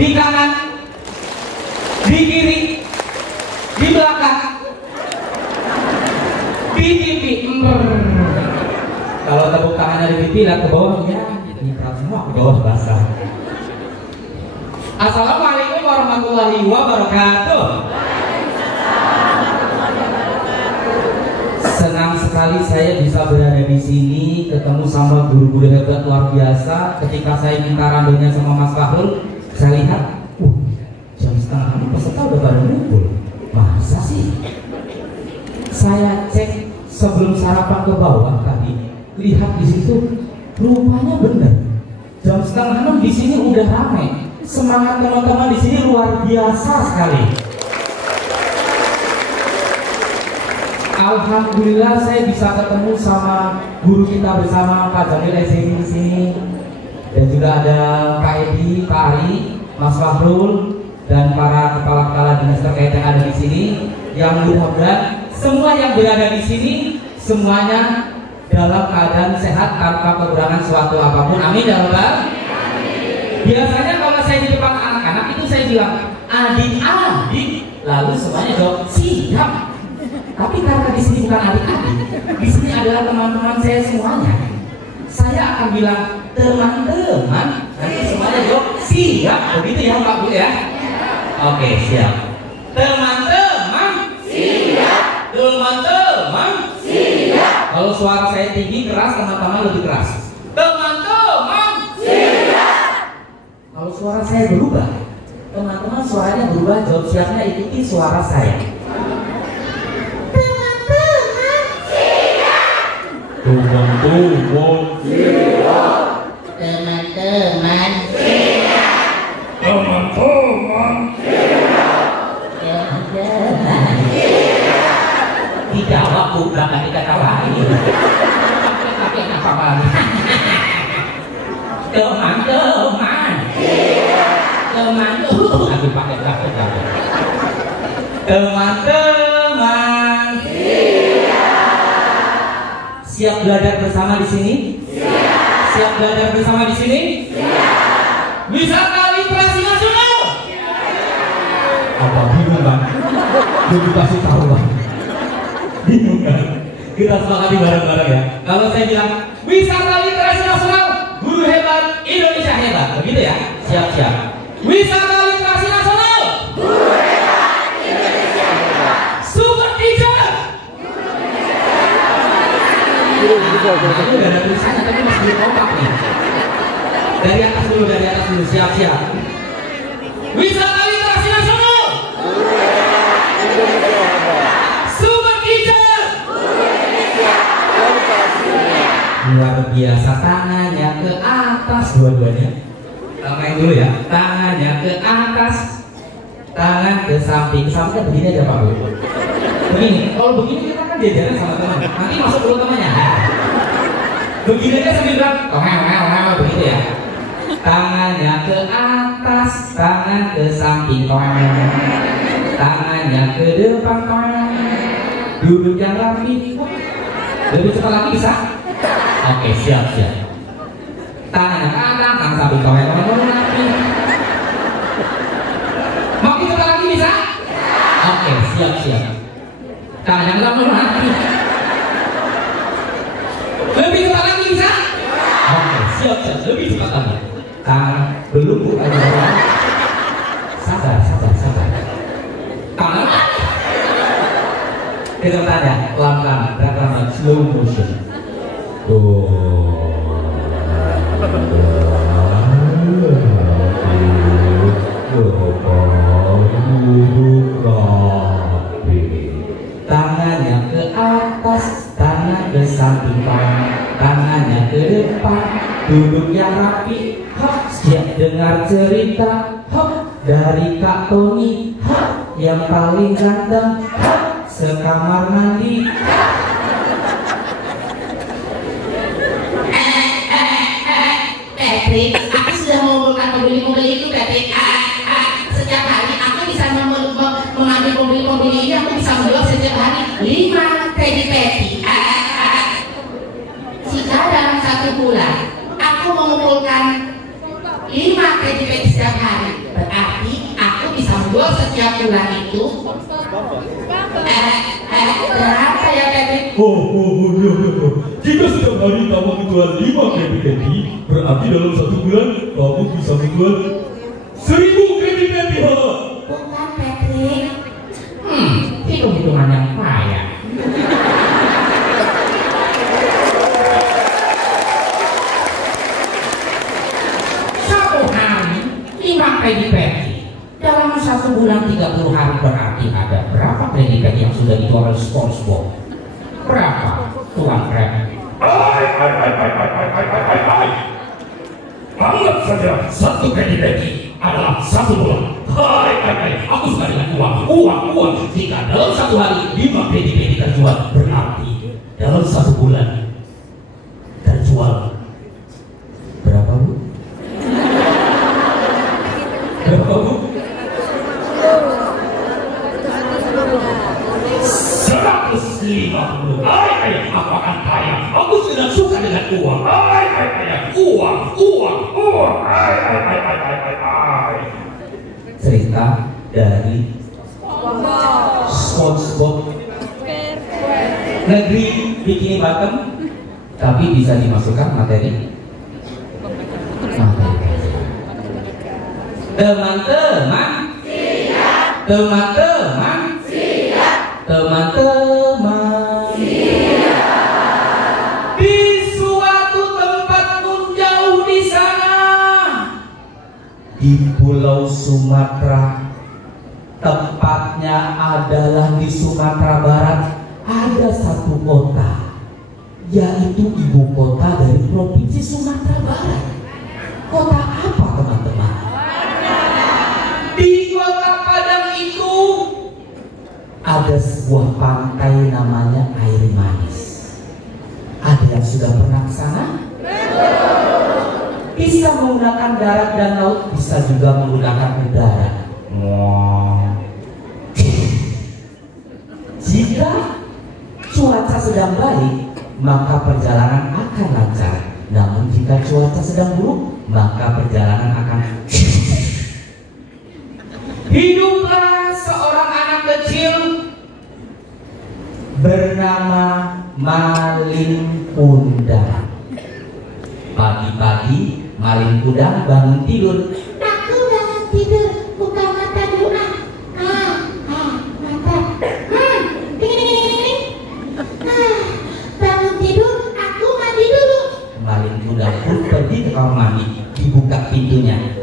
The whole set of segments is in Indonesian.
di kanan, di kiri, di belakang, di pipi. Kalau tepuk tangannya di pipi, lihat ke bawah, ya, nyiprat semua ke bawah basah. Assalamualaikum warahmatullahi wabarakatuh. Senang sekali saya bisa berada di sini, ketemu sama guru-guru hebat luar biasa. Ketika saya minta randonya sama Mas Fahrul, saya lihat, jam setengah 6 peserta udah pada ngumpul. Masa sih? Saya cek sebelum sarapan ke bawah tadi, lihat di situ, rupanya bener. Jam setengah 6 di sini udah ramai. Semangat teman-teman di sini luar biasa sekali. Alhamdulillah saya bisa ketemu sama guru kita bersama Pak Jamil SMI di sini, dan juga ada Pak Edi, Pak Ari, Mas Fahrul, dan para kepala-kepala dinas terkait yang ada di sini. Yang mudah-mudahan semua yang berada di sini semuanya dalam keadaan sehat tanpa kekurangan suatu apapun. Amin ya Allah. Biasanya kalau saya di depan anak-anak itu saya bilang adik-adik, lalu semuanya jawab siap. Tapi karena di sini bukan adik-adik, di sini adalah teman-teman saya semuanya. Saya akan bilang teman-teman, nanti semuanya jawab siap, begitu ya Pak Bu ya? Oke, siap. Teman-teman siap. Teman-teman siap. Kalau suara saya tinggi keras, teman-teman lebih keras. Teman-teman siap. Kalau suara saya berubah, teman-teman suaranya berubah, jawab siapnya ikuti suara saya. Teman-teman siap. Teman-teman siap. Teman-teman siap. Dijawab bukan tadi kata lain. Pakai apa lagi? Teman-teman siap. Teman-teman aku pakai kata. Teman-teman siap belajar bersama di sini? Siap. Siap belajar bersama di sini? Siap. Wisata literasi nasional? Siap. Apa bingung kan? Jadi kasih tahu lah. Bingung kan? Kita sepakati bareng-bareng ya. Kalau saya bilang wisata literasi nasional, guru hebat, Indonesia hebat, begitu ya? Siap-siap. Wisata literasi nasional, guru hebat, Indonesia hebat. Super teacher. Ini udah ada tulisannya tapi masih belum kompak nih. Dari atas dulu, siap-siap. Wisata literasi nasional, super teacher, luar biasa. Tangannya ke atas dua-duanya. Main dulu ya. Tangan tangannya ke atas, tangan ke samping. Sampingnya begini aja Pak Bu. Begini, kalau begini kita kan jajaran sama teman. Nanti masuk dulu temannya. Begini aja sambil bilang, begitu ya. Tangannya ke atas, tangan ke samping, tangannya ke depan, duduk yang rapi. Lebih cepat lagi bisa? Oke, siap. Tangannya ke atas, tangan samping, rapi. Makin cepat lagi bisa? Oke, siap. Tangannya ke dalam rapi. Lebih cepat lagi bisa? Oke, siap. Lebih cepat lagi. Tangan belum Bu aja. Sabar. Tangan. Kita tanya pelan-pelan, pelan-pelan, slow motion. Tangannya ke atas, tangan ke samping, tangannya ke depan, duduk yang rapi. Hop, siap dengar cerita. Hop, dari Kak Tony. Hop, yang paling ganteng. Hop, sekamar mandi. Patrick, aku sudah mengumpulkan mobil-mobil itu, Patrick. Setiap hari aku bisa mengambil mobil-mobil ini, aku bisa menjual setiap hari 5 kredit peti. Jika dalam 1 bulan aku mengumpulkan 5 kredit peti setiap hari, berarti aku bisa menjual setiap bulan itu berapa ya, Patrick? Jika setiap hari kamu menjual 5 kredit peti, berarti dalam 1 bulan kamu bisa menjual 1000 kredit peti. Bukan, Patrick. Hitung-hitungan yang payah. Satu hari 5 kredit peti. Dalam 1 bulan 30 hari berarti ada berapa kredit peti yang sudah dijual oleh SpongeBob? Berapa? Tuan Krab. Anggap saja 1 kredit peti adalah 1 bulan. Aku suka dengan uang. Jika dalam 1 hari 5 kredit peti terjual, berarti dalam 1 bulan terjual berapa Bu? 150. Aku akan kaya. Aku sudah suka dengan uang. Uang. Cerita dari SpongeBob. Negeri Bikini Bottom, tapi bisa dimasukkan materi. Teman-teman, di suatu tempat pun jauh di sana, di Pulau Sumatera, tepatnya adalah di Sumatera Barat, ada satu kota, yaitu ibu kota dari provinsi Sumatera Barat. Kota apa teman-teman? Di kota Padang itu ada sebuah pantai namanya Air Manis. Ada yang sudah pernah ke sana? Bisa menggunakan darat dan laut, bisa juga menggunakan udara. Jika cuaca sedang baik, maka perjalanan akan lancar. Namun jika cuaca sedang buruk, maka perjalanan akan. Hiduplah seorang anak kecil bernama Malin Kundang. Pagi-pagi Malin Kundang bangun tidur. Aku bangun tidur, buka mata dulu mata. Ding. Bangun tidur, aku mandi dulu. Malin Kundang pun pergi ke kamar mandi, dibuka pintunya.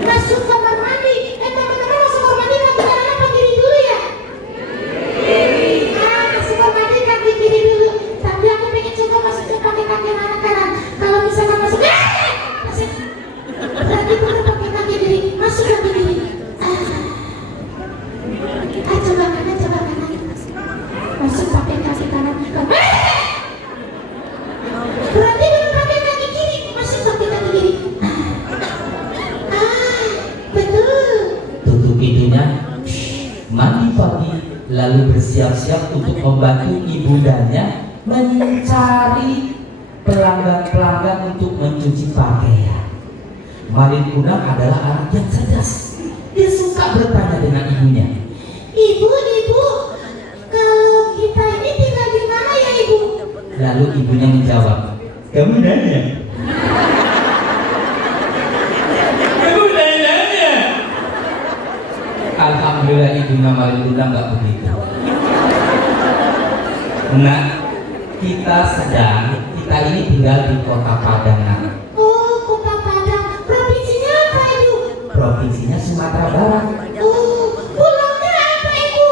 Masuk kamar mandi. Teman-teman masuk kamar mandi kaki kanan apa kiri dulu ya? Masuk kamar mandi kaki kiri dulu. Tapi aku pengen coba masuk ke pakai lalu bersiap-siap untuk membantu ibundanya mencari pelanggan-pelanggan untuk mencuci pakaian. Malin Kundang adalah anak yang cerdas. Dia suka bertanya dengan ibunya. Ibu, kalau kita ini tinggal di mana ya Ibu? Lalu ibunya menjawab, kamu nanya? Kamu nanya? Alhamdulillah ibunya Malin Kundang nggak begitu. Nah, kita ini tinggal di Kota Padang. Oh, Kota Padang. Provinsinya apa Ibu? Provinsinya Sumatera Barat. Oh, pulaunya apa Ibu?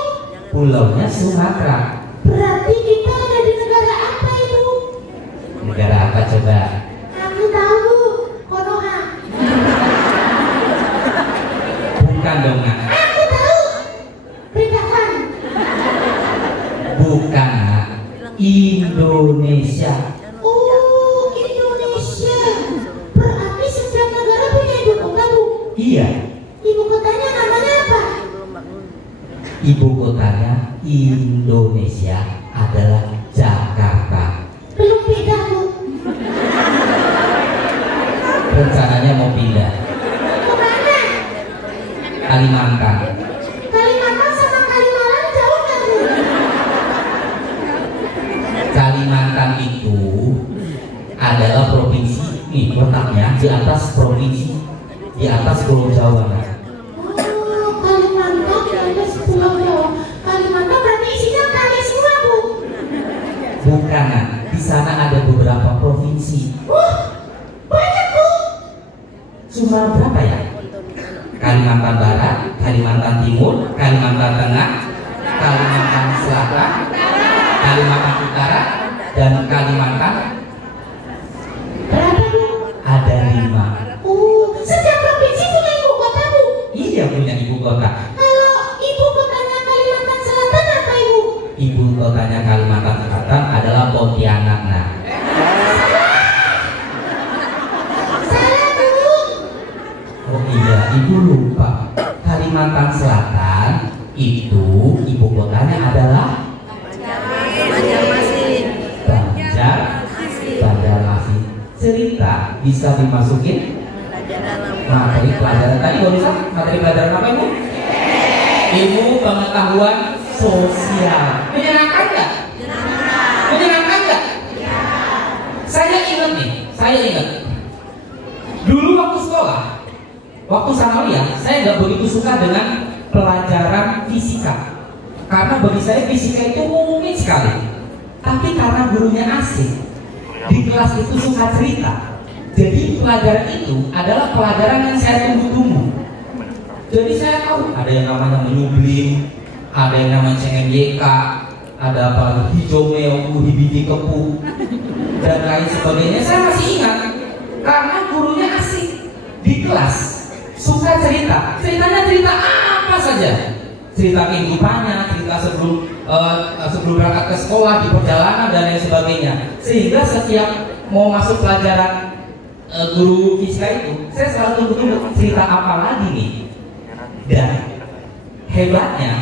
Pulaunya Sumatera. Berarti kita ada di negara apa Ibu? Negara apa coba? Aku tahu, Konoha. Bukan dong, Nak. Aku tahu, Rindakan. Bukan, Nak. Indonesia. Oh, Indonesia. Berarti setiap negara punya ibu kota Bu? Iya. Ibu kotanya namanya apa? Ibu kotanya Indonesia adalah Jakarta. Belum beda Bu. Rencananya mau pindah Kemana? Kalimantan. Kalimantan sama Kalimalang jauh nggak Bu? Kalimantan itu adalah provinsi, nih letaknya di atas provinsi, di atas Pulau Jawa. Nah. Oh, Kalimantan di atas Pulau Jawa. Kalimantan berarti isinya kali semua Bu? Bukan, Nah. Di sana ada beberapa provinsi. Wah, banyak Bu. Cuma berapa ya? Kalimantan Barat, Kalimantan Timur, Kalimantan Tengah, Kalimantan Selatan, Kalimantan Utara, dan Kalimantan. Berapa Bu? Ada 5. Oh, setiap provinsi punya ibu kota Bu? Iya, punya ibu kota. Kalau ibu kotanya Kalimantan Selatan apa Ibu? Ibu kotanya Kalimantan Selatan adalah Pontianak. Nah. Salah Bu. Oh iya, ibu lupa. Kalimantan Selatan itu ibu kotanya adalah Banjarmasin. Cerita bisa dimasukin materi pelajaran tadi. Barusan materi pelajaran apa Ibu? Ilmu pengetahuan sosial. Menyenangkan nggak? Menyenangkan nggak? Saya ingat dulu waktu sekolah, waktu sanawiyah, saya nggak begitu suka dengan pelajaran fisika karena bagi saya fisika itu rumit sekali. Tapi karena gurunya asik, di kelas itu suka cerita, jadi pelajaran itu adalah pelajaran yang saya tunggu-tunggu. Jadi saya tahu ada yang namanya menyublim, ada yang namanya CMYK, ada apa hijau meong, biji kepu, dan lain sebagainya. Saya masih ingat karena gurunya asik di kelas, suka cerita. Ceritanya cerita apa saja, cerita kehidupannya, cerita sebelum berangkat ke sekolah, di perjalanan dan lain sebagainya. Sehingga setiap mau masuk pelajaran guru fisika itu, saya selalu tunggu-tunggu cerita apa lagi nih. Dan hebatnya,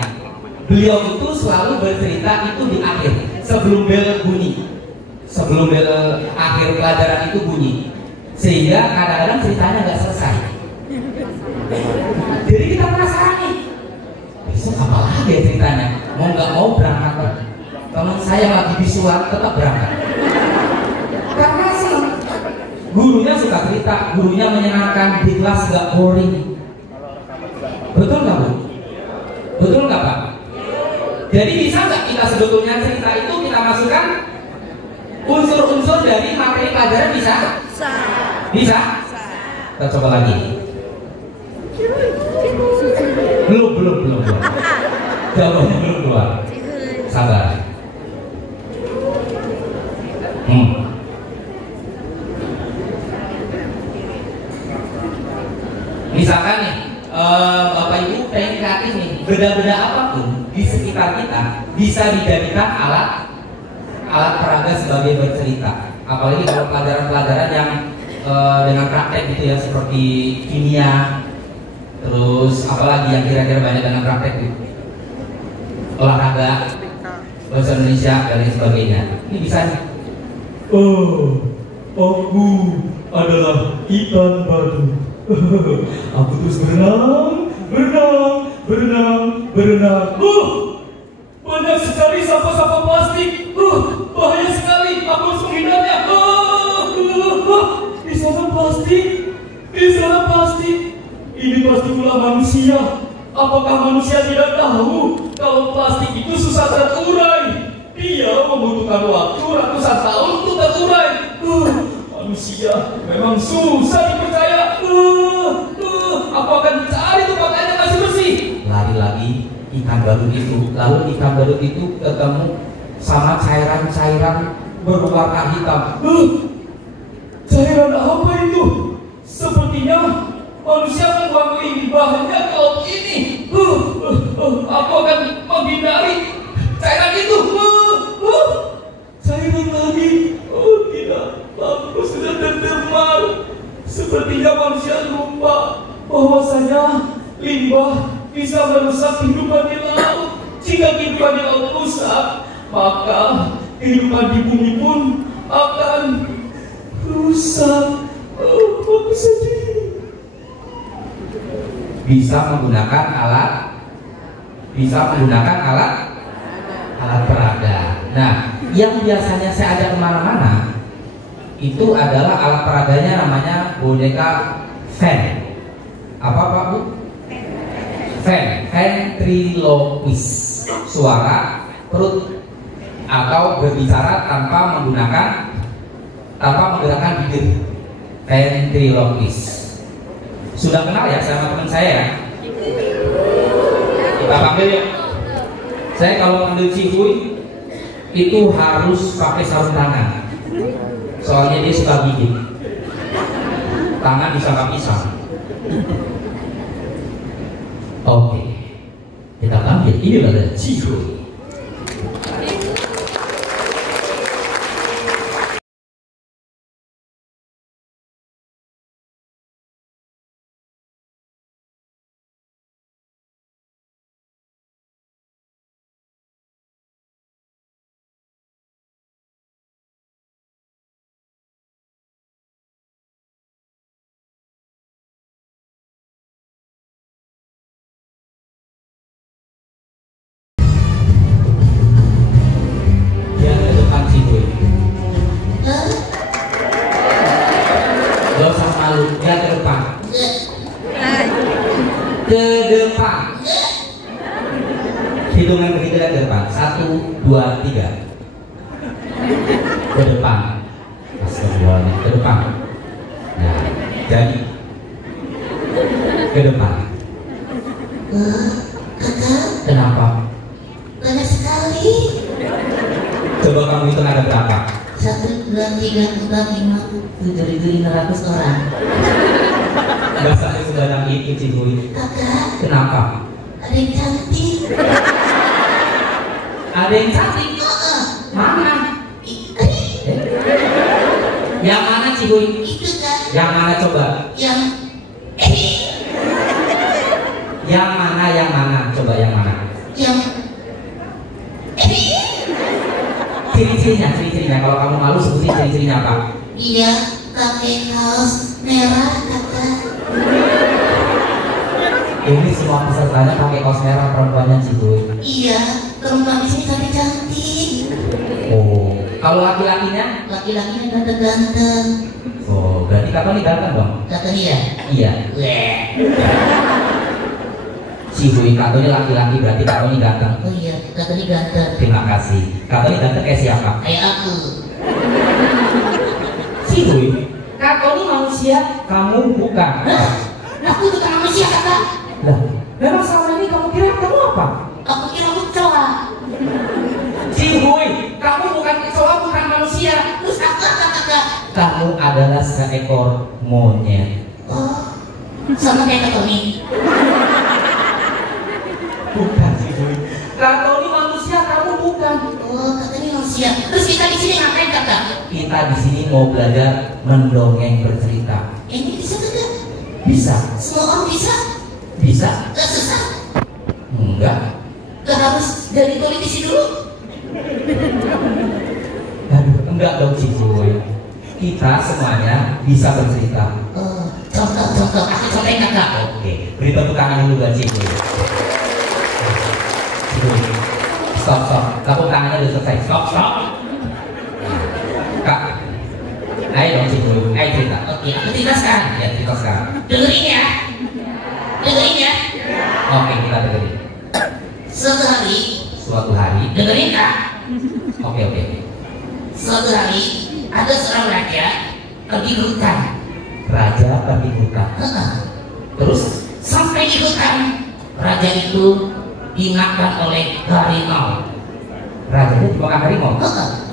beliau itu selalu bercerita itu di akhir, sebelum bel bunyi, sebelum bel akhir pelajaran itu bunyi, sehingga kadang-kadang ceritanya nggak selesai. Jadi kita penasaran nih, besok apa lagi ya ceritanya? Mau nggak mau berangkat. Teman saya lagi visual tetap berangkat. Karena sih gurunya suka cerita, gurunya menyenangkan, di kelas nggak boring. Betul nggak Bu? Betul nggak Pak? Jadi bisa nggak kita sebetulnya cerita itu kita masukkan unsur-unsur dari materi pelajaran, bisa? Bisa? Kita coba lagi. Belum. Jawabannya belum keluar. Sabar. Misalkan nih, Bapak Ibu pengen kreatif nih, benda-benda apapun di sekitar kita bisa dijadikan alat peraga sebagai bercerita. Apalagi kalau pelajaran-pelajaran yang dengan praktek gitu ya, seperti kimia, terus apalagi yang kira-kira banyak dengan praktek gitu. olahraga, bahasa Indonesia dan lain sebagainya. Ini bisa nih. Oh, aku adalah ikan batu. Aku terus berenang. Banyak sekali sampah-sampah plastik. Bahaya sekali. Aku harus menghindarnya. Di sana plastik. Ini pasti ulah manusia. Apakah manusia tidak tahu kalau plastik itu susah terurai? Dia membutuhkan waktu ratusan tahun untuk terurai. Manusia memang susah dipercaya. Aku akan cari tempat lain yang masih bersih. Lari lagi ikan badut itu. Lalu ikan badut itu ketemu sama cairan-cairan berwarna hitam. Cairan apa itu? Sepertinya manusia membuang limbahnya ke laut ini. Aku akan menghindari cairan itu. Cairan lagi. Oh tidak, aku sudah tercemar. Sepertinya manusia lupa bahwasanya limbah bisa merusak kehidupan di laut. Jika kehidupan di laut rusak, maka kehidupan di bumi pun akan rusak. Aku sedih. Bisa menggunakan alat peraga. Nah, yang biasanya saya ajak kemana-mana itu adalah alat peraganya namanya boneka fan. Apa Pak Bu? Ventriloquis, suara perut atau berbicara tanpa menggerakkan bibir. Ventriloquis. Sudah kenal ya sama teman saya ya? Kita panggil ya. Saya kalau panggil Cihuy itu harus pakai sarung tangan. Soalnya dia suka gigit. Tangan disangka pisang. Oke. Kita panggil, ini adalah Cihuy. Hitungan ketiga ke depan. 1, 2, 3. Ke depan. Astagfirullahaladzim. Ke depan. Nah, jadi ke depan. Kakak, Kenapa? banyak sekali. Coba kamu hitung ada berapa? 1, 2, 3, 4, 5, 7.500 orang. Gak sampai sebanyak itu Cihuy. Kakak, Kenapa? ada yang cantik. Ada yang cantik. Mana? Yang mana Cihuy? Itu kan Yang mana coba? yang Yang mana? Coba yang mana? yang Ciri-cirinya. Kalau kamu malu sebutin ciri-cirinya apa? dia pakai kaos merah, kakak. Ini semua pesertanya pakai kaos merah perempuannya Cihuy. Iya, perempuan di sini cantik. Oh, kalau laki-lakinya? Laki-lakinya ganteng-ganteng. Oh, berarti kakak nih ganteng dong? Kata dia. Iya. Weh. Cihuy, kakak ini laki-laki berarti kakak ini ganteng. Oh iya, kata dia ganteng. Terima kasih. Kakak ini ganteng kayak siapa? Kayak aku. Cihuy, kakak ini manusia, kamu bukan. Hah? Aku bukan manusia, kakak. Lah, memang selama ini kamu kira kamu apa? Aku kira aku kecoa. Cihuy, kamu bukan kecoa, bukan manusia. Terus aku apa, kakak? Kamu adalah seekor monyet. Oh, sama kayak Kak Tony. Bukan Cihuy. Kakak ini manusia, kamu bukan. Oh, katanya manusia. Terus kita di sini ngapain, kakak? Kita di sini mau belajar mendongeng bercerita. Ini bisa, kakak? Bisa? Semua orang bisa? Bisa? Gak susah? Enggak. Gak kagak harus jadi politisi dulu? Aduh, enggak dong Ciboy. Kita semuanya bisa bercerita. Contoh, aku contohin kakak. Oke, beri tepuk tangan dulu buat Ciboy. Ciboy, stop. Tepuk tangannya udah selesai. Stop. Kak, ayo dong Ciboy, ayo cerita. Oke, aku cerita sekarang. Ya, cerita sekarang. Dengerin ya. Oke, kita dengerin. Suatu hari. Dengerin kak. Oke. Suatu hari ada seorang raja pergi ke hutan. Raja pergi ke hutan. Terus Sampai di hutan, raja itu dimakan oleh harimau. rajanya dimakan harimau.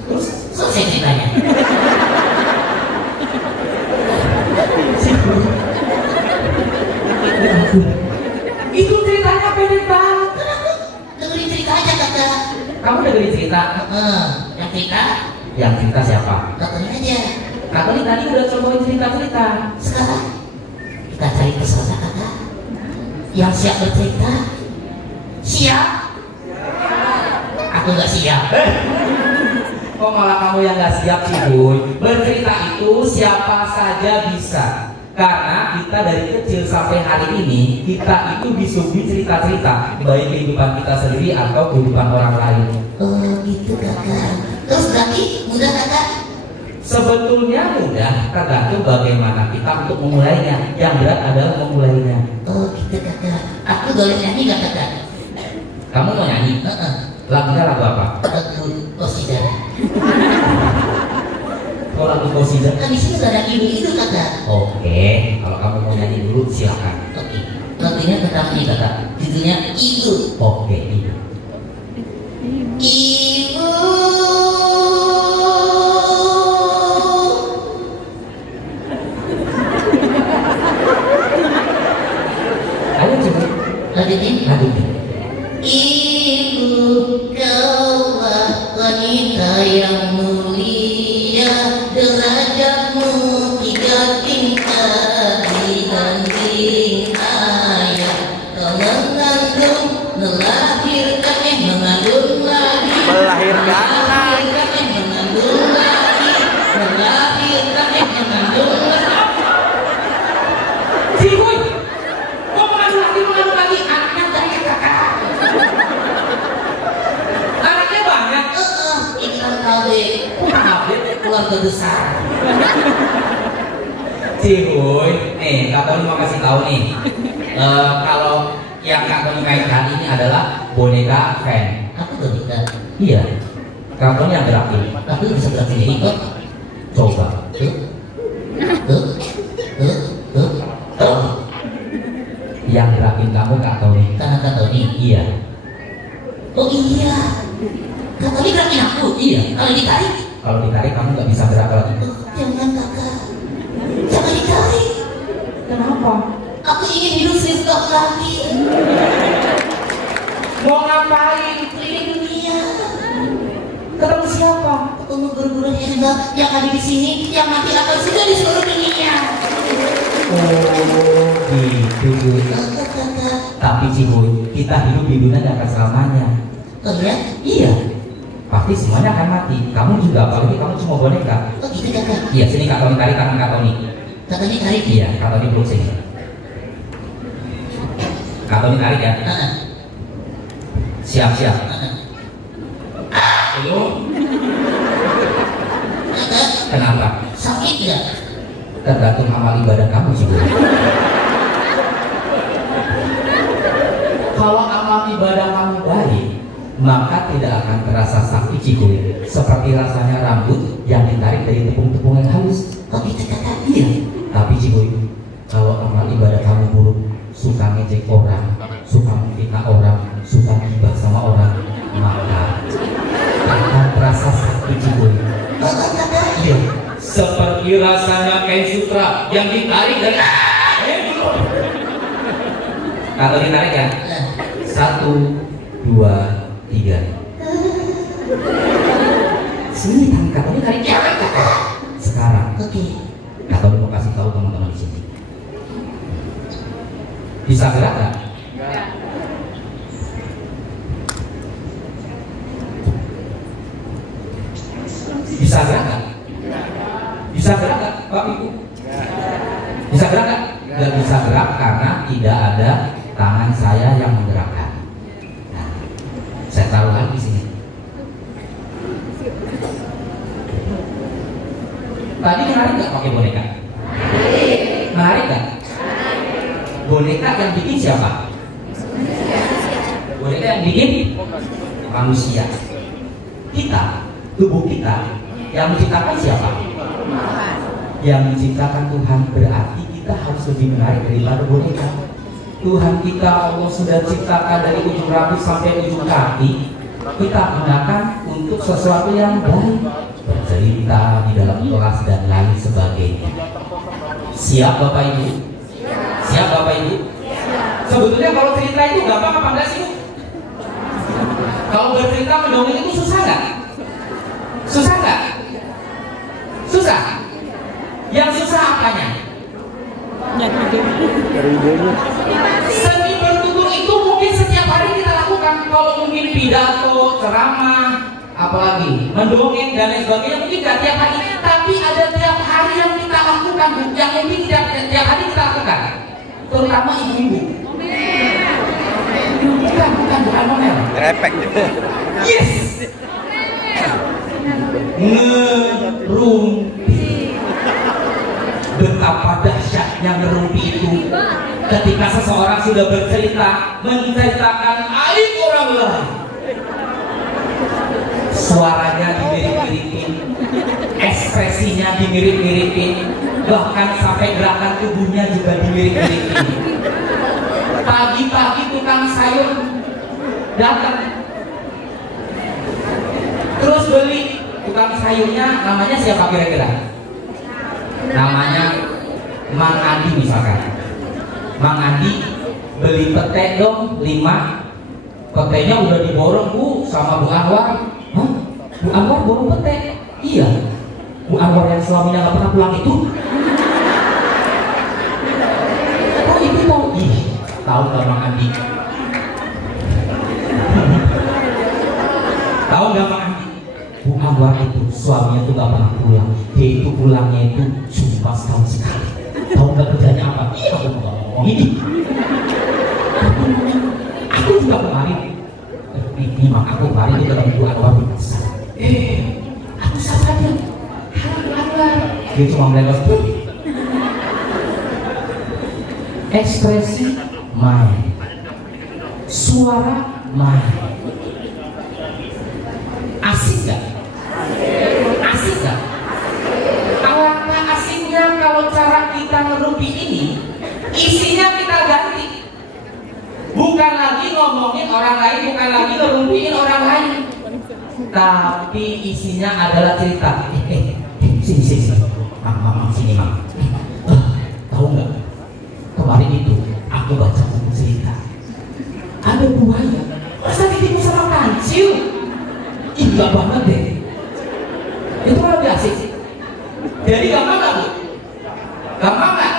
Terus selesai ceritanya. Itu ceritanya pendek banget. Dengerin cerita aja kakak. Kamu dengerin cerita? Yang cerita, Yang cerita siapa? kakaknya aja. Kak Tony tadi udah cobain cerita-cerita. Sekarang kita cari peserta kakak yang siap bercerita. Siap? Aku nggak siap. Kok malah kamu yang gak siap sih, Boy? Bercerita itu siapa saja bisa. Karena kita dari kecil sampai hari ini, kita itu disuguhi cerita-cerita, baik kehidupan kita sendiri atau kehidupan orang lain. Oh gitu kakak. Terus berarti mudah kakak? Sebetulnya mudah, tergantung bagaimana kita untuk memulainya. Yang berat adalah memulainya. Oh gitu kakak. Aku boleh nyanyi nggak kakak? Kamu mau nyanyi? Lagunya lagu apa? Lagu Kosida. Kalau lagu Kosida? Kan di sini nggak ada ibu itu kakak. Oke, kalau kamu mau nyanyi dulu silakan. Oke. Lagunya pertama nih kakak. Judulnya Ibu. Oke, ibu. Ibu. Ayo coba. Lanjutin. Lanjutin. Ibu, kaulah wanita yang mulia, derajatmu 3 tingkat dibanding ayah. Kau mengandung, melahirkan, mengandung lagi, Melahirkan. mengandung lagi, melahirkan, mengandung lagi. Ciboy, Kok mengandung lagi, anaknya banyak kakak. anaknya banyak. Ini kan KB, keluarga besar. Ciboy, nih Kak Tony mau kasih tahu nih. Kalau yang Kak Tony mainkan ini adalah boneka fan. Aku tuh nikah, Iya. Kak Tony yang gerakin. aku bisa gerak sendiri kok. Coba. Tuh. Yang gerakin kamu Kak Tony. Karena Kak Tony. Iya. Oh iya. Kak Tony gerakin aku. Iya. Kalau ditarik, Kalau ditarik kamu nggak bisa gerak lagi. jangan kakak. Jangan ditarik. Kenapa? Aku ingin hidup sestok lagi. Mau ngapain? Keliling dunia. Ketemu siapa? Ketemu guru-guru hebat yang ada di sini, yang mati akan sudah di seluruh dunia. Oh, gitu. Kakak. Tapi Ciboy, kita hidup di dunia nggak akan selamanya. Oh ya? Iya. Pasti semuanya akan mati. Kamu juga, apalagi kamu cuma boneka. Oh gitu kakak. Iya, sini Kak Tony tarik tangan Kak Tony. Kak Tony tarik. Iya, Kak Tony peluk sini. Kak Tony tarik ya. Siap-siap. Belum. Kakak, Kenapa? sakit ya? Tergantung amal ibadah kamu Ciboy. Kalau amal ibadah kamu baik, maka tidak akan terasa sakit Ciboy. Seperti rasanya rambut yang ditarik dari tepung-tepung yang halus. Oh gitu kakak. Iya. Tapi Ciboy, kalau amal ibadah kamu buruk, suka ngejek orang, suka menfitnah orang, suka gibah sama orang, maka akan terasa sakit Ciboy. Oh kakak. Iya. Seperti rasanya kain sutra yang ditarik dari kalau ditarik ya. 1, 2, 3. Sini tangan Kak Tony tarik. Jangan kakak. Sekarang Oke. Kak Tony mau kasih tahu teman-teman di sini. Bisa gerak nggak? Bisa gerak nggak? Bisa gerak nggak, Pak Ibu? Bisa gerak nggak? Nggak bisa gerak karena tidak ada tangan saya yang menggerakkan. Nah, saya taruh lagi di sini. Tadi menarik nggak pakai boneka? Menarik nggak? Boneka yang bikin siapa? Boneka yang bikin manusia. Kita, tubuh kita, yang menciptakan siapa? Yang menciptakan Tuhan. Berarti kita harus lebih menarik daripada boneka. Tuhan kita Allah sudah ciptakan dari ujung rambut sampai ujung kaki. Kita gunakan untuk sesuatu yang baik, bercerita di dalam kelas dan lain sebagainya. Siap Bapak Ibu? Siap Bapak Ibu? Sebetulnya kalau cerita itu gampang apa enggak sih? Kalau bercerita mendongeng itu susah nggak? Susah nggak? Susah. Yang susah apanya? Seni bertutur itu mungkin setiap hari kita lakukan. Kalau mungkin pidato, ceramah, apalagi mendongeng dan lain sebagainya mungkin tidak tiap hari. Tapi ada tiap hari yang kita lakukan, yang mungkin tiap hari kita lakukan. Terutama ibu-ibu. Bukan Amel. Repek. Yes. Ngerumpi. Betapa dahsyatnya ngerumpi itu. Ketika seseorang sudah bercerita, menceritakan aib orang lain. Suaranya dimirip-miripin, ekspresinya dimirip-miripin, bahkan sampai gerakan tubuhnya juga dimirip-miripin. Pagi-pagi tukang sayur datang, terus beli. Tukang sayurnya namanya siapa kira-kira? Namanya Mang Andi misalkan. Mang Andi beli pete dong 5. Petenya udah diborong Bu sama Bu Anwar. Hah? Bu Anwar borong pete? Iya. Bu Anwar yang suaminya gak pernah pulang itu. Oh itu tahu? Ih, tahu gak Mang Andi? Tahu gak Mang Andi? Bu Anwar itu suaminya tuh gak pernah pulang. Dia itu pulangnya itu cuma setahun sekali. Tahu gak kerjanya apa? Iya aku gak ngomong ini. Aku juga kemarin ini mak aku kemarin itu ketemu Bu Anwar di pasar. Aku sahabatnya. Halo Bu Anwar. Dia cuma melengos tuh. Ekspresi main, suara main. Asik gak? Asik gak? Alangkah asiknya kalau cara kita ngerumpi ini, isinya kita ganti. Bukan lagi ngomongin orang lain, bukan lagi ngerumpiin orang lain, tapi isinya adalah cerita. Sini, Mam, sini Mam. Tahu nggak? Kemarin itu aku baca buku cerita. Ada buaya, masa ditipu sama kancil? Indah banget deh. Itu kan lebih asik. Jadi gampang nggak Bu? Gampang nggak?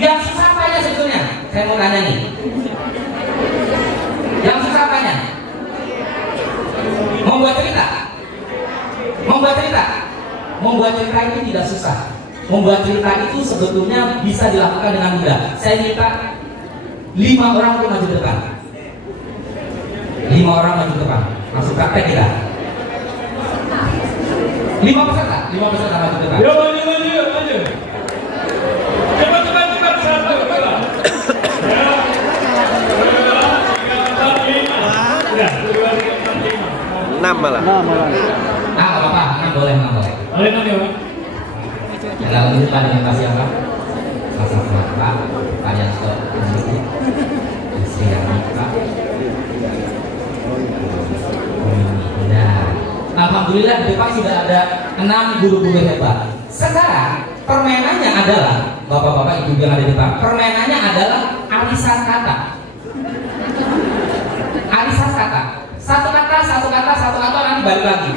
Yang susah apanya sebetulnya? Saya mau tanya nih. Yang susah apanya? Membuat cerita. Membuat cerita itu tidak susah. Membuat cerita itu sebetulnya bisa dilakukan dengan mudah. Saya minta 5 orang untuk maju depan. 5 orang maju depan. Langsung praktek kita. 5 peserta maju depan. Yo maju. Cepat 1, 2. Ya. 6 malah. 6 apa? 6 boleh. Boleh. Kalau itu pada yang kasih apa? Masa Pak, kalian ke istri yang Pak. Nah, alhamdulillah di depan sudah ada 6 guru-guru hebat. Sekarang permainannya adalah bapak-bapak ibu yang ada di depan. Permainannya adalah arisan kata. Arisan kata. Satu kata nanti balik lagi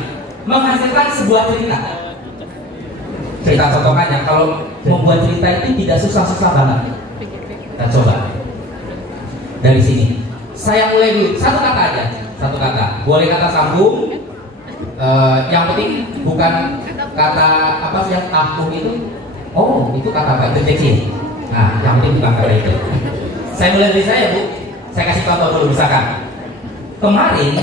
menghasilkan sebuah cerita. Cerita contohnya kalau membuat cerita itu tidak susah-susah banget. Kita coba dari sini. Saya mulai dulu, satu kata aja. Boleh kata sambung, Yang penting bukan kata apa sih yang aku itu. Oh, itu kata apa? Interjeksi. Nah, yang penting bukan kata itu. Saya mulai dari saya, Bu. Saya kasih contoh dulu, misalkan kemarin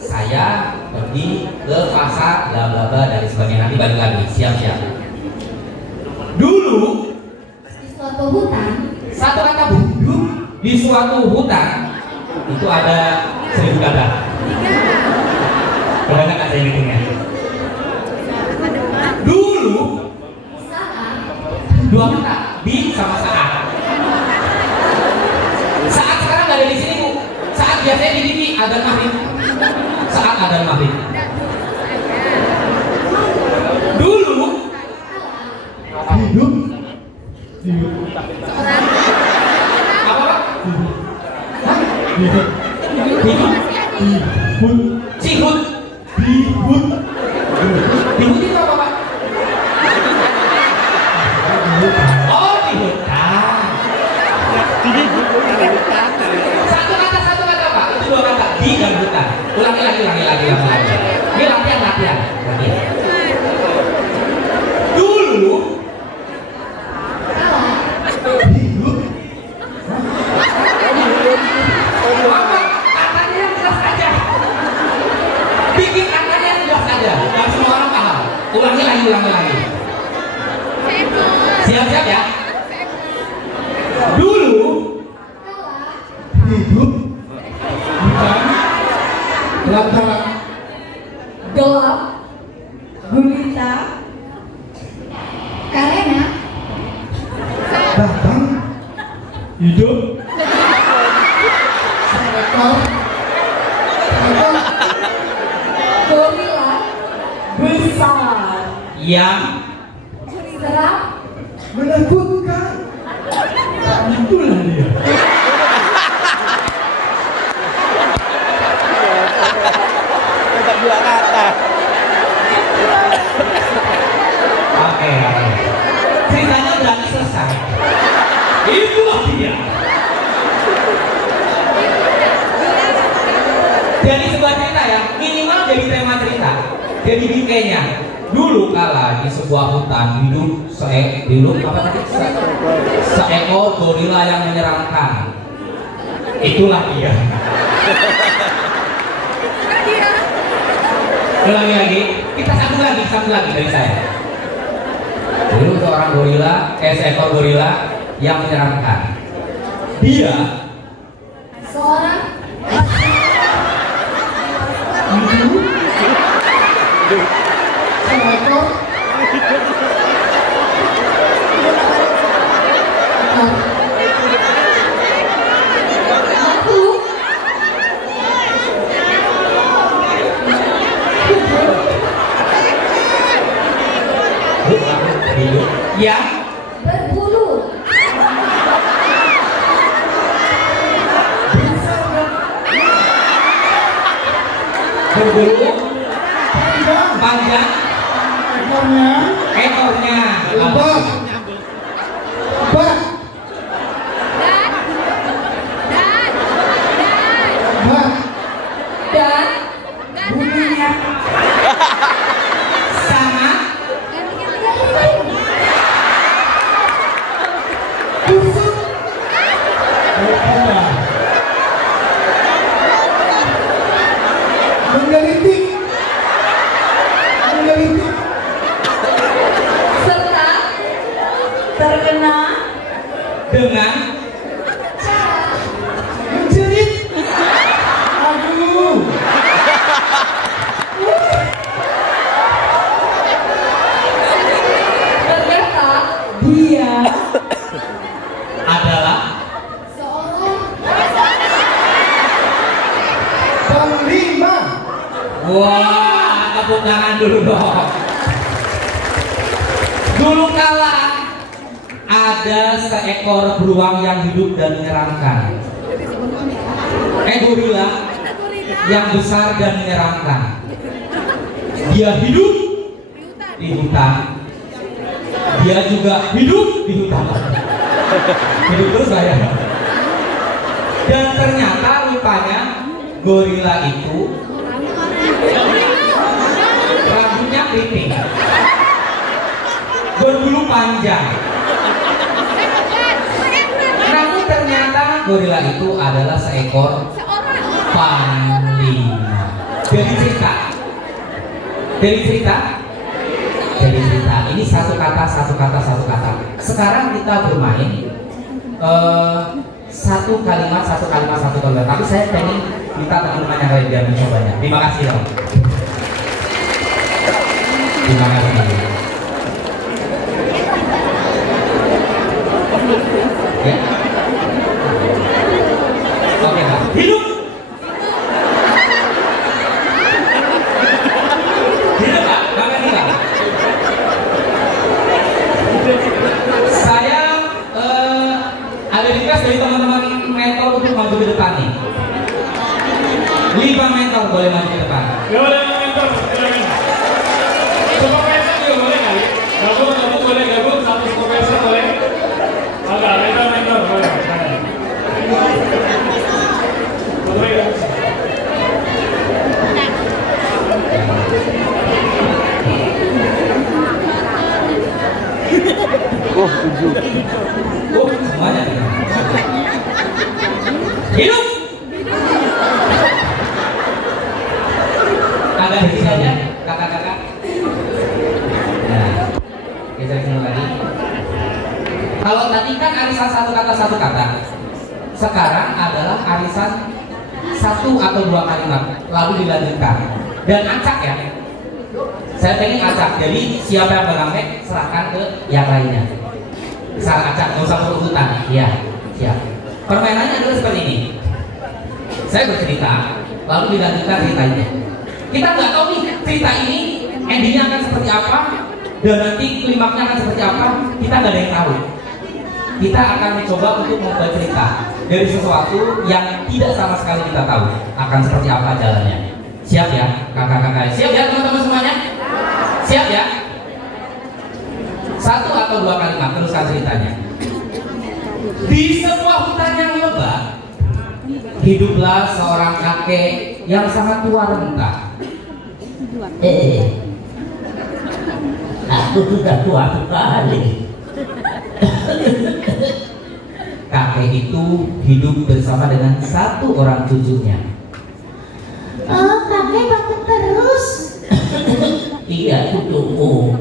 saya pergi ke pasar bla bla bla dan sebagainya, nanti balik lagi, siap-siap. Dulu Di suatu hutan. satu kata Bu, di suatu hutan itu ada 1000 kata. Boleh nggak saya hitungnya? Dulu Saat. dua kata, di sama saat. Saat sekarang nggak ada di sini, Bu. Saat biasanya di TV ada maghrib. Saat ada maghrib. Dulu hidup apa? Hah? Hidup Cihut. Dihut itu apa, Pak? Oh, di hutan. Satu kata Pak. Itu dua kata, di dan hutan. Ulangi lagi. Ini latihan. Dulu hidup. Apa? Katanya yang jelas aja. Bikin katanya yang jelas aja. Dan semua orang paham. Ulangi lagi. Siap-siap ya. Dulu hidup bukan gelap. Gelap. Gulita. Karena Datang hidup seekor gorila besar yang serap menakutkan. Itulah dia. Dua kata. Oke. Ceritanya udah selesai. Itulah dia. Jadi sebuah cerita ya, minimal jadi tema cerita. Jadi bingkainya. Dulu kala di sebuah hutan hidup seekor gorila yang menyeramkan. Itulah dia. Ulangi lagi. Kita satu lagi dari saya. Dulu seekor gorila yang menyeramkan. Dia seorang seekor makhluk hidup yang berbulu berbulu panjang ekornya lebat dan bulunya sama busuk. Menggelitik serta terkena dengan cara menjerit. Aduh. ternyata Dia adalah seorang panglima. Wah, tepuk tangan dulu dong. Dulu kala ada seekor beruang yang hidup dan menyeramkan. Gorila yang besar dan menyeramkan. Dia hidup di hutan. Dia juga hidup di hutan. Hidup terus saya. Dan ternyata rupanya gorila itu keriting, berbulu panjang. Namun ternyata gorila itu adalah seekor panglima. Dari cerita. Ini satu kata. Sekarang kita bermain satu kalimat. Tapi saya pengen minta teman-teman yang lain biar mencobanya. Terima kasih dong. Terima kasih. Ya. Oke, Pak. Hidup. Hidup, Pak. Makasih, Pak. Saya ada request dari teman-teman mentor untuk maju ke depan nih. 5 mentor boleh maju ke depan. Ya boleh mentor, silakan. Supervisor juga boleh kali. Gabung boleh gabung, satu supervisor boleh. Agak mentor boleh. Boleh. Oh, 7. Oh, semuanya. Hidup. Agak saja, kakak-kakak. Nah, geser sini lagi. Kalau tadi kan arisan satu kata. Sekarang adalah arisan 1 atau 2 kalimat, lalu dilanjutkan. Dan acak ya. Saya pengen acak. Jadi siapa yang mengambil serahkan ke yang lainnya. Misal acak, nggak usah berurutan. Iya, siap. Permainannya adalah seperti ini. Saya bercerita, lalu dilanjutkan ceritanya. Kita nggak tahu nih cerita ini endingnya akan seperti apa dan nanti klimaknya akan seperti apa. Kita nggak ada yang tahu. Kita akan mencoba untuk membuat cerita dari sesuatu yang tidak sama sekali kita tahu akan seperti apa jalannya. Siap ya, kakak-kakak? Siap ya teman-teman semuanya? Siap ya? 1 atau 2 kalimat, teruskan ceritanya. Di sebuah hutan yang lebat, hiduplah seorang kakek yang sangat tua renta. Aku sudah tua sekali. Kakek itu hidup bersama dengan 1 orang cucunya. Oh, kakek bangun terus. Iya, cucuku.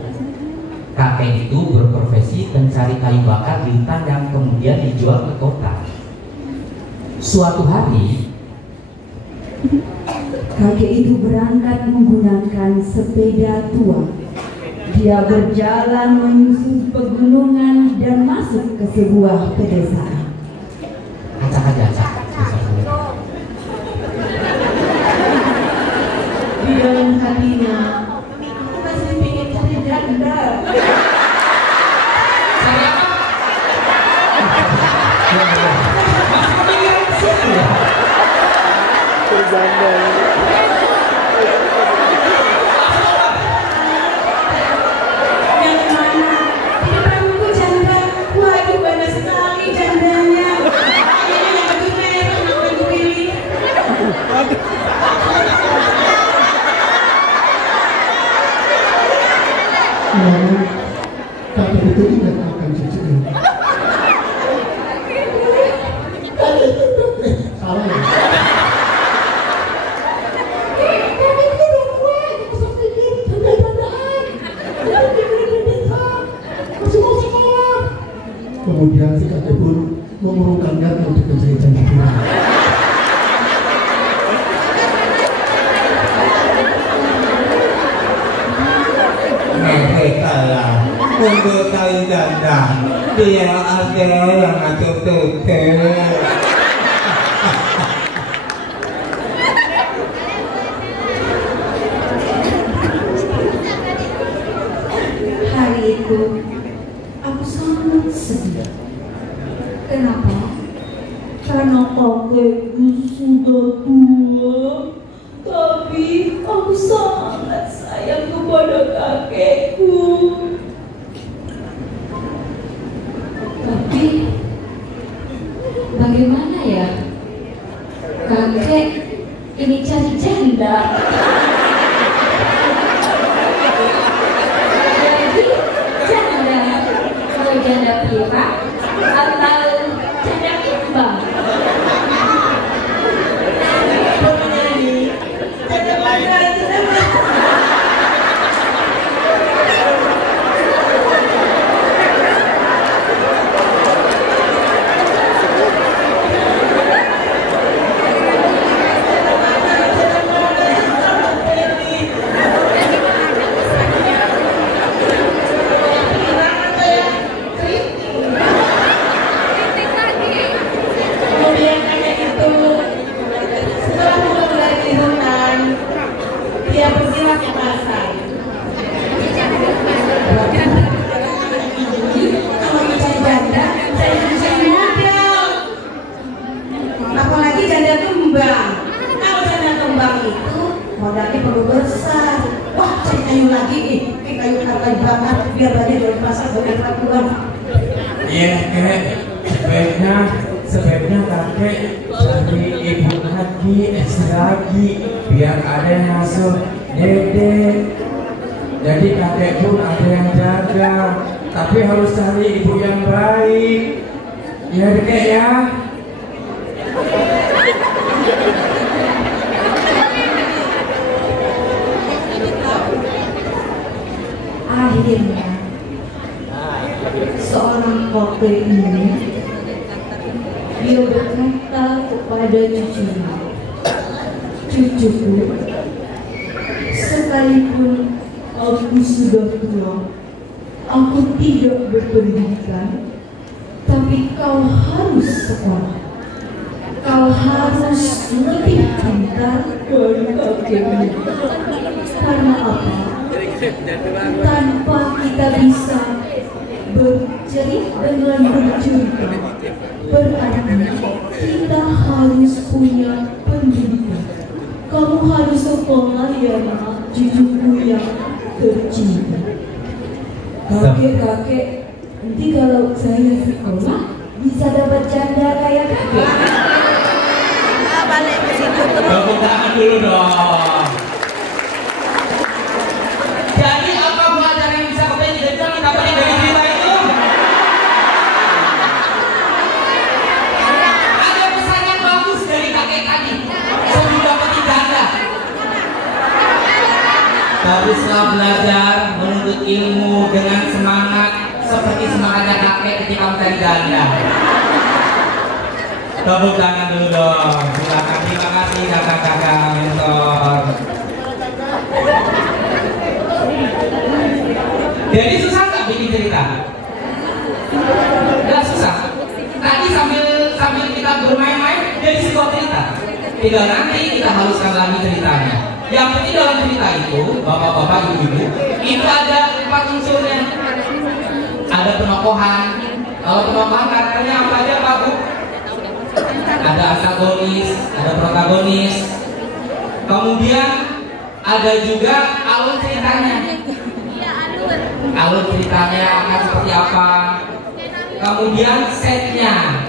Kakek itu berprofesi mencari kayu bakar di hutan yang kemudian dijual ke kota. Suatu hari, kakek itu berangkat menggunakan sepeda tua. Dia berjalan menyusuri pegunungan dan masuk ke sebuah pedesaan. acak aja, acak. Di dalam hatinya, aku masih ingin cari janda. Cari apa? Masih kepikiran ke situ ya? Yang mana? Di depanku janda. Waduh, banyak sekali jandanya. Ini yang baju merah, yang baju pilih. Kakek itu ingat akan cucunya. Salah ya? Kakek itu udah tua, gak usah pikir tanda-tandaan. Masih mau sekolah. Kemudian si kakek pun mengurungkan niat untuk mencari janda tua. Kalah untuk cari janda dia ada yang ngatur tutup. Hari itu aku sangat sedih. Kenapa? Karena kakekku sudah tua. Tapi aku sangat sayang kepada kakekku. Tapi bagaimana ya? Kakek ini cari janda. janda pira atau janda kembang? Penyanyi janda pira. Apalagi janda kembang. Kalau janda kembang itu modalnya perlu besar. Wah, cari kayu lagi nih, kayu bakar biar banyak dari pasar bukan keluar. Iya kek, sebaiknya kakek cari ibu lagi, istri lagi, biar ada yang masuk dede. Jadi kakek pun ada yang jaga, tapi harus cari ibu yang baik. Ya kek ya. Akhirnya seorang kakek ini dia berkata kepada cucunya, "Cucuku, sekalipun aku sudah tua, aku tidak berpendidikan, tapi kau harus sekolah. Kau harus lebih pintar dari kakekmu. Karena apa? Tanpa kita bisa bercerita dengan bercerita, berarti kita harus punya pendidikan. Kamu harus sekolah ya nak, cucuku yang tercinta." Kakek, nanti kalau saya sekolah bisa dapat janda kayak kakek. Balik ke situ. Tepuk tangan dulu dong. Jadi apa pelajaran yang bisa kalian tidak kita balik dari cerita itu? Ada pesan yang bagus dari kakek tadi sebelum dapat janda. Tapi setelah belajar menuntut ilmu dengan semangat seperti semangatnya kakek ketika mencari janda. Tepuk tangan dulu dong. Silakan, terima kasih kakak-kakak mentor. Jadi susah nggak bikin cerita? Nggak susah. Tadi sambil kita bermain-main jadi sebuah cerita. Tinggal nanti kita haluskan lagi ceritanya. Yang penting dalam cerita itu, bapak-bapak, ibu-ibu, itu ada 4 unsurnya. Ada penokohan. Kalau penokohan karakternya apa aja Pak Bu? Ada antagonis, ada protagonis. Kemudian ada juga alur ceritanya. Alur ceritanya akan seperti apa? Kemudian settingnya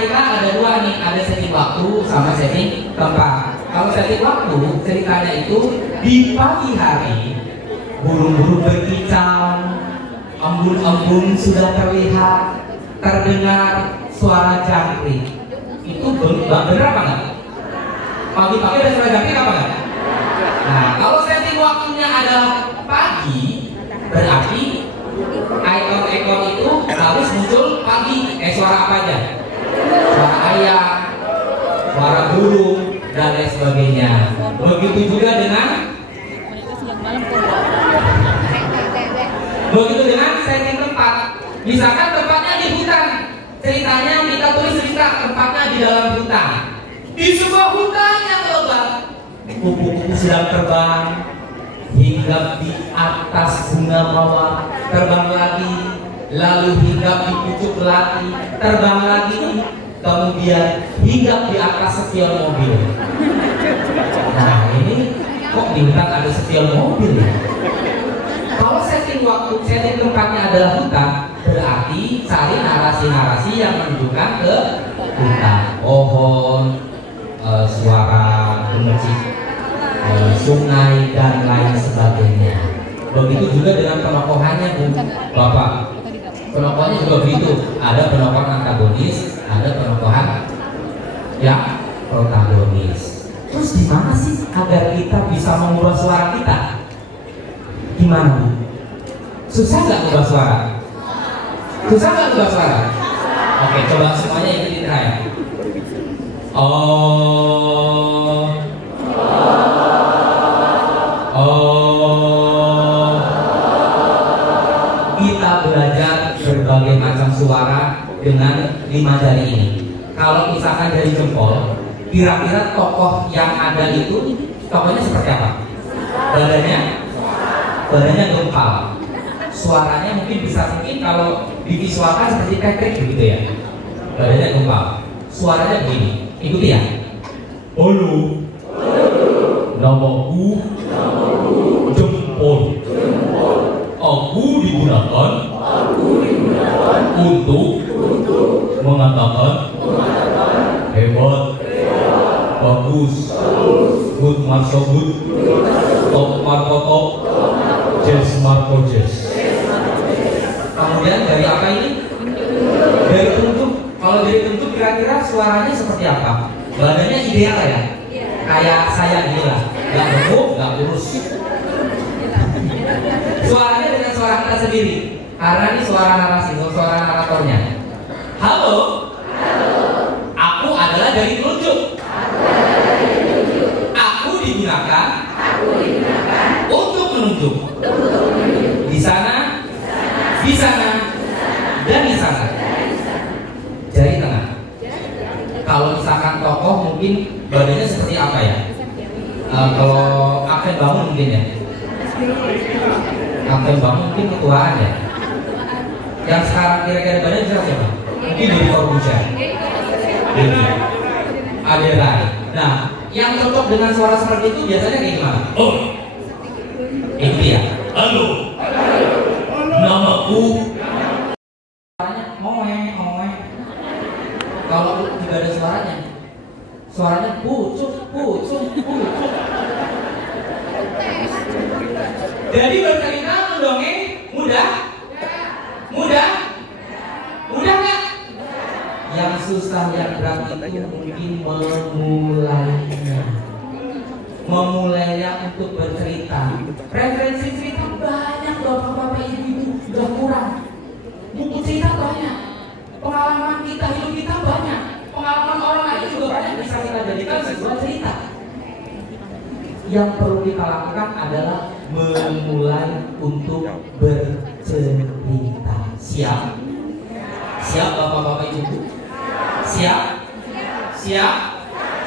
kita ada 2 nih, ada setting waktu sama setting tempat. Kalau setting waktu ceritanya itu di pagi hari, burung-burung berkicau, embun-embun sudah terlihat, terdengar suara jangkrik. Itu bener apa enggak? Pagi-pagi ada suara jangkrik apa enggak? Nah, kalau setting waktunya adalah pagi, berarti ekor-ekor itu harus muncul pagi. Suara apa aja? Suara ayam, suara burung, dan lain sebagainya. Begitu juga dengan setting tempat. Misalkan tempatnya di hutan, ceritanya kita tulis cerita tempatnya di dalam hutan. Di sebuah hutan yang lebat, kupu-kupu sedang terbang, hinggap di atas bunga mawar, terbang lagi, lalu hinggap di pucuk belati, terbang lagi, kemudian hinggap di atas spion mobil. Nah ini kok di hutan ada spion mobil ya? Kalau setting tempatnya adalah hutan, berarti cari narasi-narasi yang menunjukkan ke hutan, pohon, suara gemericik sungai dan lain sebagainya. Begitu juga dengan penokohannya. Bu Bapak. Penokohnya juga begitu. Ada penokoh antagonis, ada penokohan yang protagonis. Terus gimana sih agar kita bisa menguras suara kita? Gimana Bu? Susah nggak ngubah suara? Susah nggak ngubah suara? Oke, coba semuanya ikutin saya. Kita belajar berbagai macam suara dengan 5 jari ini. Kalau misalkan dari jempol, kira-kira tokoh yang ada itu tokohnya seperti apa? Badannya gempal. Suaranya mungkin kalau divisualkan seperti kekrik begitu ya. Badannya gempal. Suaranya begini. Ikuti ya. Halo. Namaku jempol. Aku digunakan untuk mengatakan hebat, bagus, good marso good, top marco top, jazz marco jazz. Kemudian dari apa ini? Dari tunjuk. Kalau dari tunjuk kira-kira suaranya seperti apa? Badannya ideal ya? Kayak saya gini lah, nggak gemuk, nggak kurus. Suaranya dengan suara kita sendiri, karena ini suara narasi, suara naratornya. Halo, aku adalah dari telunjuk. Aku digunakan untuk menunjuk. Di sana, di sana, dan di sana. Jari tengah. Kalau misalkan tokoh mungkin badannya seperti apa ya? Kalau Kapten Bangun mungkin ya. Kapten Bangun mungkin ketuaan ya. Yang sekarang kira-kira badannya bisa siapa? Mungkin dari Corbusier. Ada lain. Nah, yang cocok dengan suara seperti itu biasanya kayak gimana? Oh, itu ya. Halo. Namaku. Suaranya ngoe. Kalau tidak ada suaranya pucuk. Jadi bercerita mendongeng mudah nggak? Yang susah yang berat itu mungkin memulainya untuk bercerita. Referensi cerita banyak, bapak-bapak ibu udah kurang. Buku cerita banyak, pengalaman kita, hidup kita banyak, pengalaman orang lain juga banyak bisa kita jadikan sebuah cerita. Yang perlu kita lakukan adalah memulai untuk bercerita. Siap? Siap bapak-bapak ibu? Siap?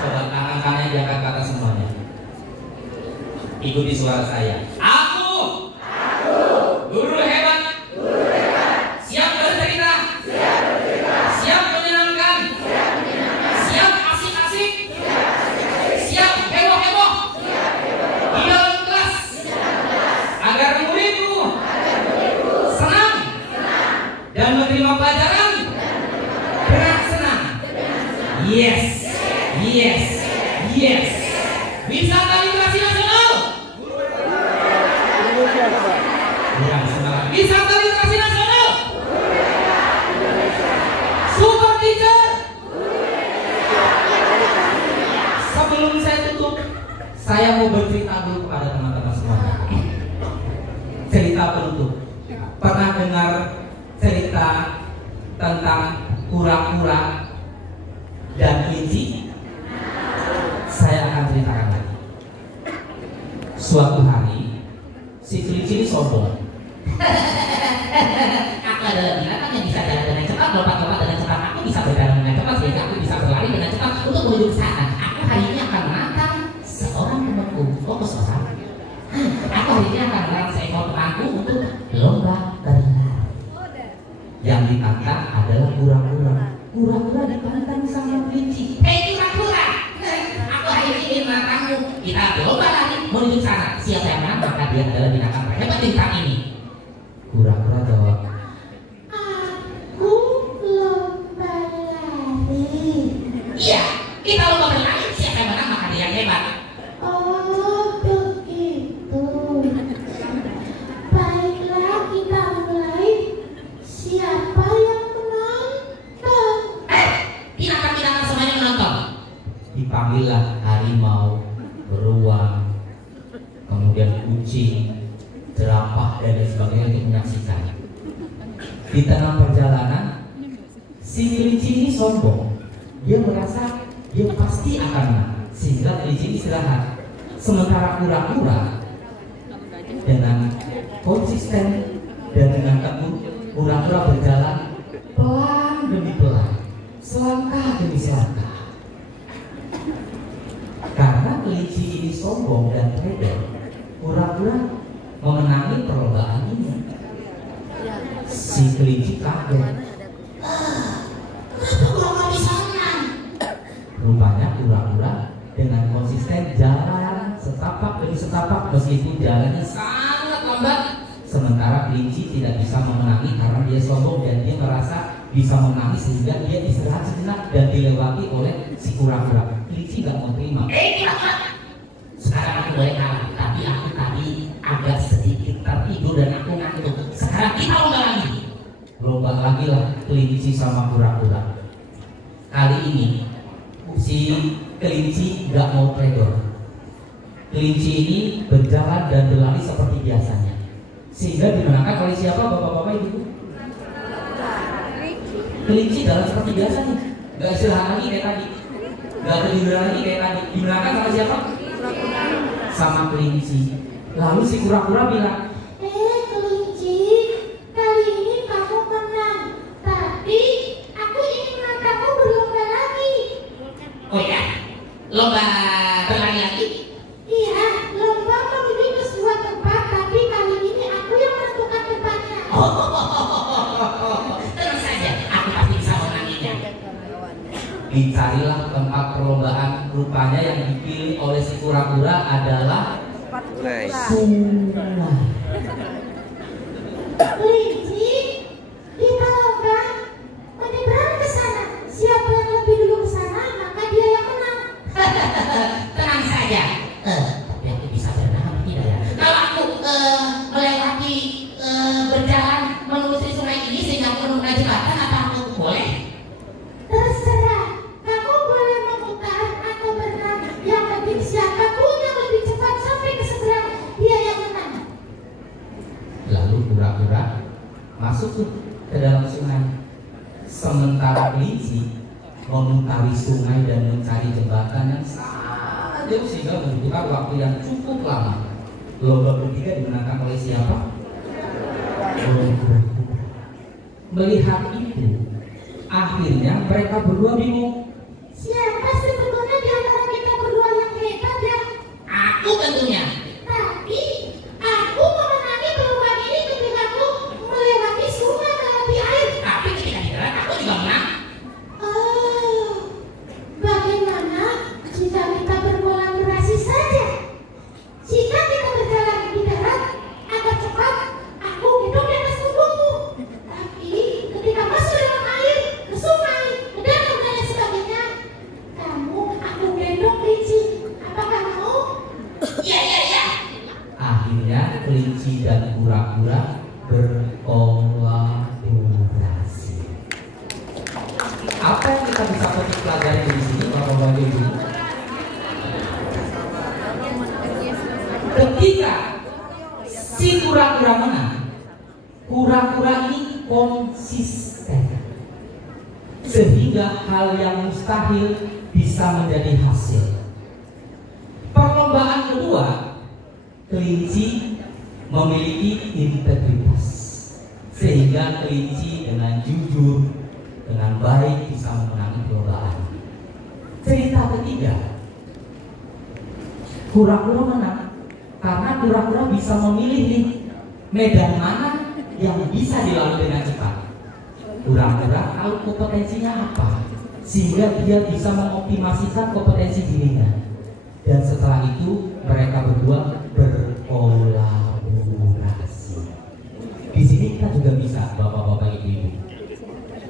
Coba tangan kanan diangkat ke atas semuanya. Ikuti suara saya. Aku guru hebat. Siap bercerita. Siap menyenangkan. Siap asik-asik. Siap heboh-heboh. Di dalam kelas. Agar muridku senang dan menerima pelajaran dengan senang. Yes. Bisa literasi nasional. Bisa literasi nasional. Super teacher. Sebelum saya tutup, saya mau bercerita dulu kepada teman-teman semuanya. Cerita penutup. Pernah dengar cerita tentang kura-kura dan kelinci? Saya akan ceritakan lagi. Suatu hari, si kelinci ini sombong. Aku adalah binatang yang bisa jalan dengan cepat, lompat-lompat dengan cepat. Aku bisa berjalan dengan cepat, sehingga aku bisa berlari dengan cepat untuk menuju ke sana. Aku hari ini akan menantang seorang temanku. Fokus orang. Aku hari ini akan menantang seekor temanku untuk lomba berlari. Yang ditantang adalah kura-kura. Kura-kura ditantang sama kelinci. Hei kura-kura, aku hari ini ingin menantangmu. Kita lomba lari menuju ke sana. Siapa yang menang maka dia adalah binatang terhebat di tempat ini. Kura-kura jawab, aku lomba lari. Iya, kita lomba berlari. Siapa yang menang maka dia yang hebat. Oh begitu. Baiklah kita Di tengah perjalanan, si kelinci ini sombong. Dia merasa dia pasti akan menang, sehingga kelinci istirahat. Sementara kura-kura dengan konsisten dan dengan tekun, kura-kura berjalan pelan demi pelan, selangkah demi selangkah. Karena kelinci ini sombong dan pede, kura-kura memenangi perlombaan ini. Si kelinci kaget. Kenapa gua nggak bisa menang? Rupanya kura-kura dengan konsisten jalan setapak demi setapak meskipun jalannya sangat lambat. Sementara kelinci tidak bisa memenangi karena dia sombong dan dia merasa bisa memenangi sehingga dia istirahat sejenak dan dilewati oleh si kura-kura. Kelinci nggak mau terima. Sekarang aku boleh kalah, tapi aku tadi agak sedikit tertidur dan aku ngantuk. Sekarang kita lomba lagi. Lomba lagi lah kelinci sama kura-kura. Kali ini si kelinci nggak mau predor. Kelinci ini berjalan dan berlari seperti biasanya, sehingga dimenangkan oleh siapa, bapak-bapak ibu? Kelinci jalan seperti biasanya, nggak istirahat lagi kayak tadi, nggak ketiduran lagi kayak tadi. Dimenangkan sama siapa? Sama kelinci. Lalu si kura-kura bilang, Kelinci, kali ini kamu menang. Tapi aku ingin menantangmu berlomba lagi. oh ya, lomba berlari lagi? Iya, lomba memilih ke sebuah tempat, tapi kali ini aku yang menentukan tempatnya. Tenang saja, aku pasti bisa menanginya. Dicarilah tempat perlombaan. Rupanya yang dipilih oleh si kura-kura adalah sungai. Kelinci, kita lomba menyeberang ke sana. Siapa yang lebih dulu ke sana, maka dia yang menang. Tenang saja. Tapi aku bisa berenang tidak ya? Kalau aku melewati berjalan menelusuri sungai ini sehingga aku menemukan jembatan, apa aku boleh? Terserah, kamu boleh memutar atau berenang. Yang penting siapapun yang lebih cepat sampai ke seberang, dia yang menang. Lalu kura-kura masuk tuh ke dalam sungai. Sementara kelinci memutari sungai dan mencari jembatan yang sangat jauh sehingga membutuhkan waktu yang cukup lama. Lomba bertiga dimenangkan oleh siapa? Oleh kura-kura. Melihat itu, akhirnya mereka berdua bingung. Siapa sebetulnya di antara kita berdua yang hebat ya? Aku tentunya. Tapi aku memenangi perlombaan ini ketika aku melewati sungai melewati air. Tapi ketika di darat aku juga menang. Oh, bagaimana jika kita berkolaborasi saja? Jika kita berjalan di darat agak cepat, aku gendong di atas punggungmu. Tapi ketika masuk dalam air, ke sungai, ke danau dan lain sebagainya, kamu aku gendong kelinci. Apakah mau? Iya. Akhirnya kelinci dan kura-kura berkolaborasi. Apa yang kita bisa petik pelajaran di sini, bapak-bapak ibu? Ketika si kura-kura menang, kura-kura ini konsisten, sehingga hal yang mustahil bisa menjadi hasil. Perlombaan kedua, kelinci memiliki integritas, sehingga kelinci dengan jujur, dengan baik bisa memenangi perlombaan. Cerita ketiga, kura-kura menang karena kura-kura bisa memilih nih medan mana yang bisa dilalui dengan cepat. Kura-kura tahu kompetensinya apa, sehingga dia bisa mengoptimasikan kompetensi dirinya. Dan setelah itu mereka berdua berkolaborasi. Di sini kita juga bisa, bapak-bapak, ibu-ibu.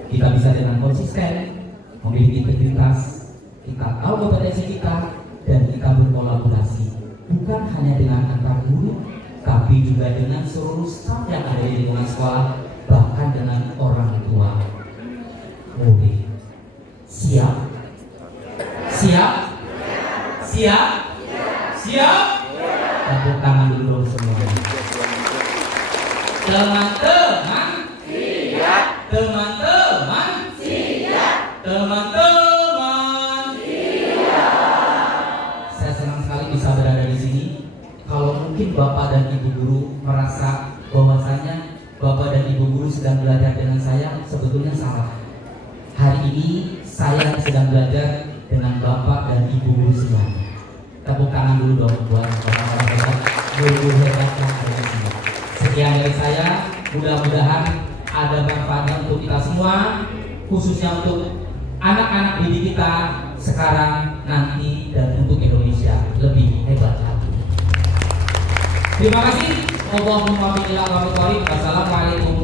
Kita bisa dengan konsisten, memiliki integritas, kita tahu kompetensi kita, dan kita berkolaborasi. Bukan hanya dengan antar guru, tapi juga dengan seluruh staf yang ada di lingkungan sekolah, bahkan dengan orang tua murid. Siap? Siap? Siap? Siap? Tepuk tangan dulu semuanya. Teman-teman, siap. dan ibu guru sedang belajar dengan saya sebetulnya salah. Hari ini saya sedang belajar dengan bapak dan ibu guru semuanya. Tepuk tangan dulu dong buat orang-orang hebat, guru hebat yang ada di sini. Sekian dari saya, mudah-mudahan ada manfaatnya untuk kita semua, khususnya untuk anak-anak didik kita sekarang, nanti, dan untuk Indonesia lebih hebat lagi. Terima kasih. Wassalamualaikum